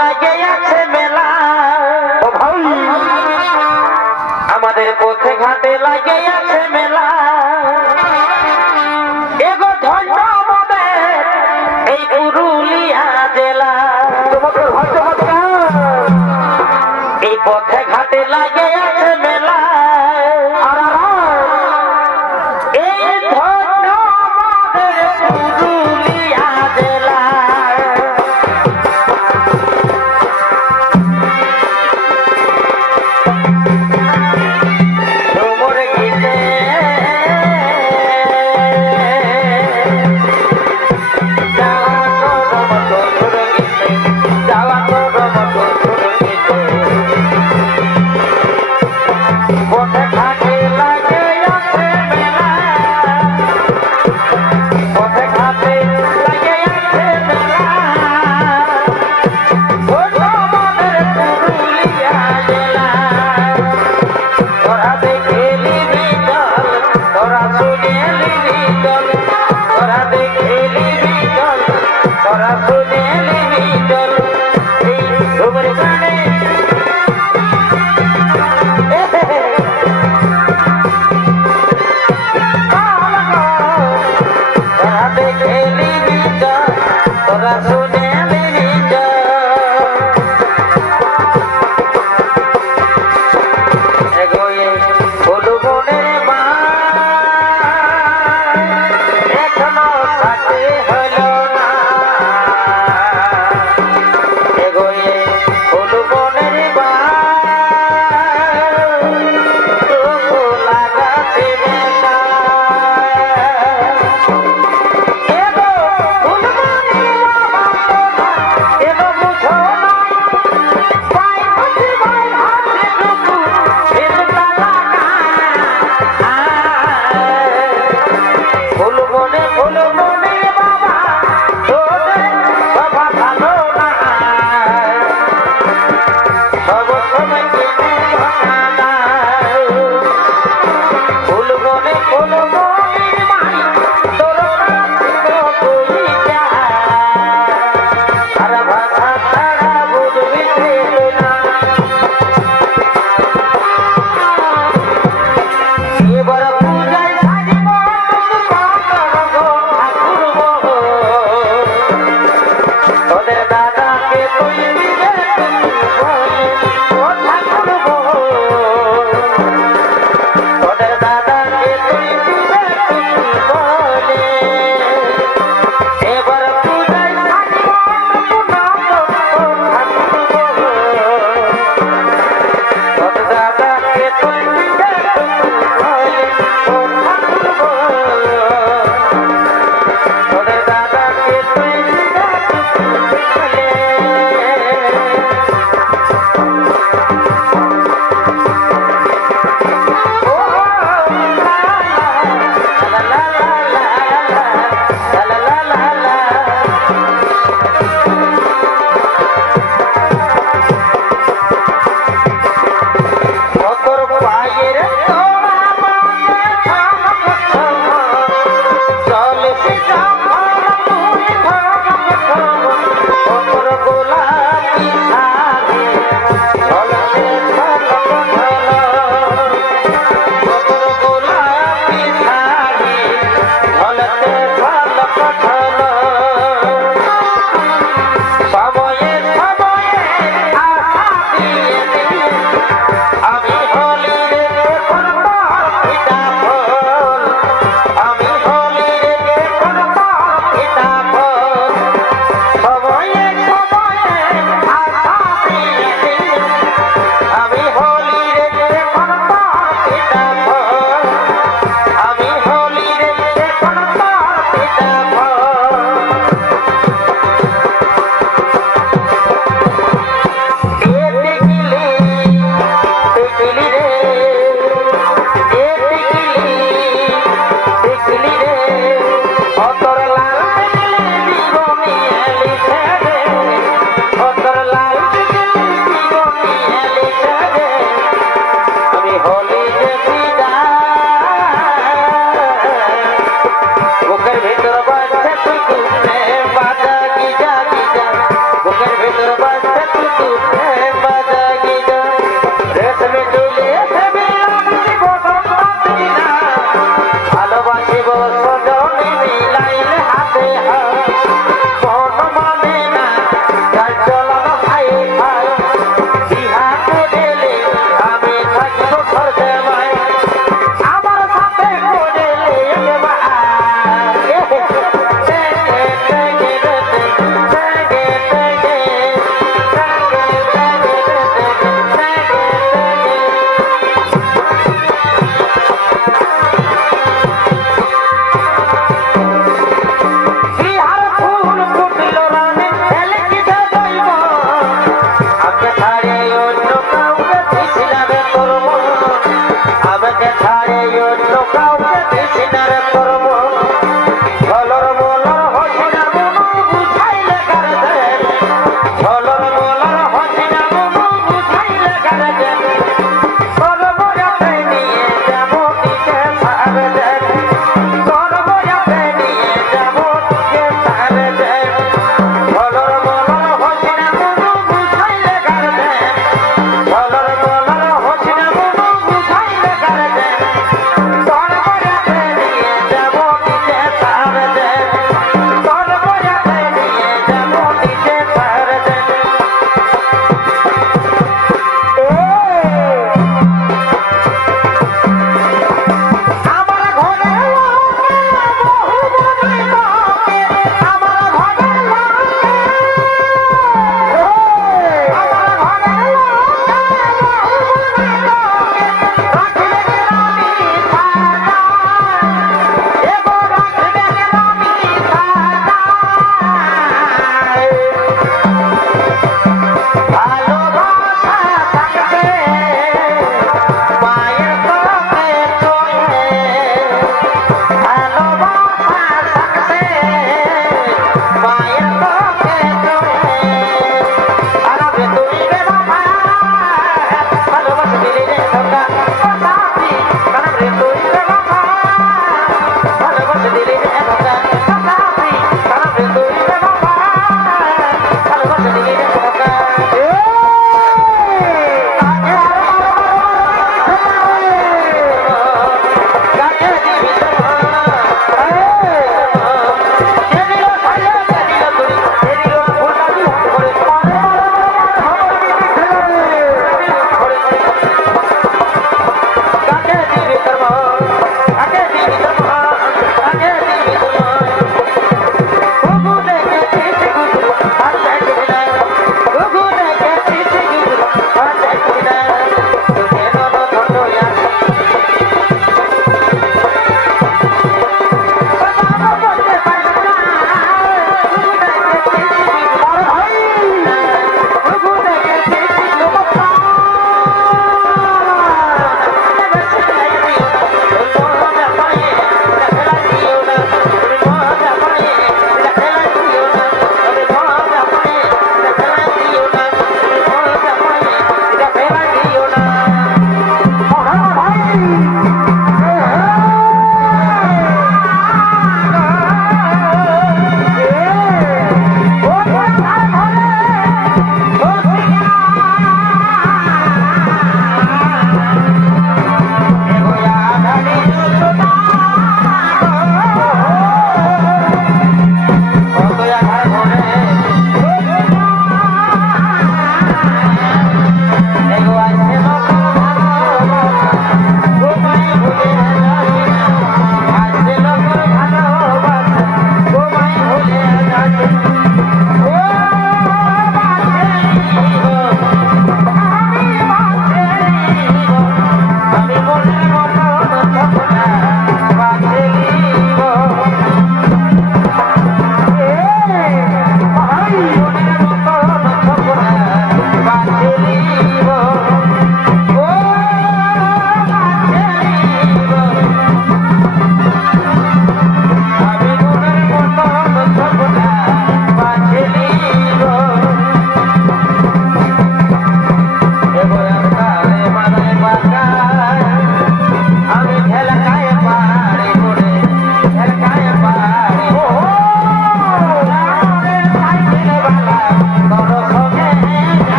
লাগে আছে মেলা। আমাদের পথে ঘাটে লাগে আছে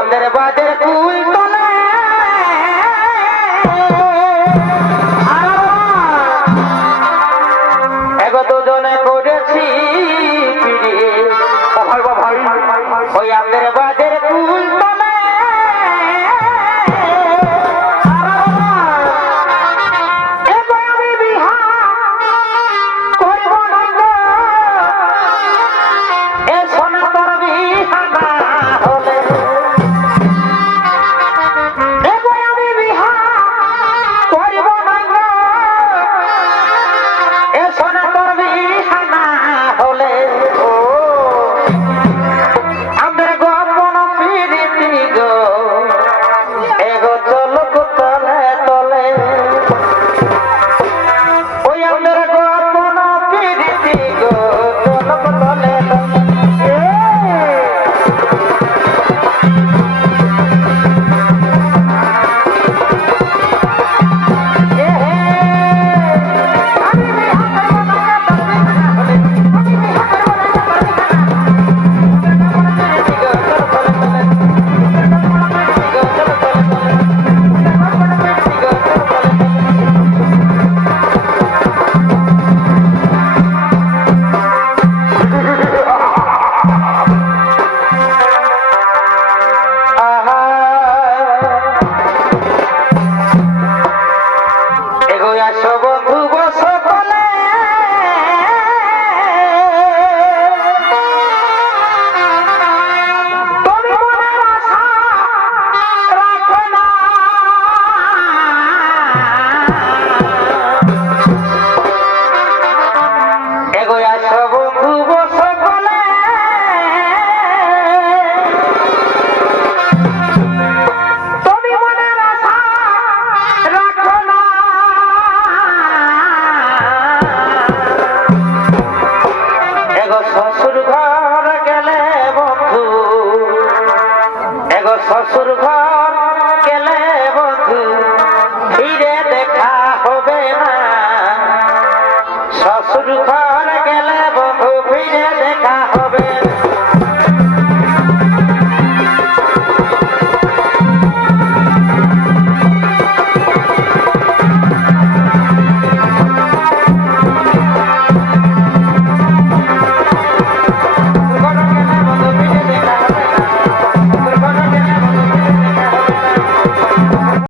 সামনের বাদের কুল অসুর ঘর গেলে বন্ধু ফিরে দেখা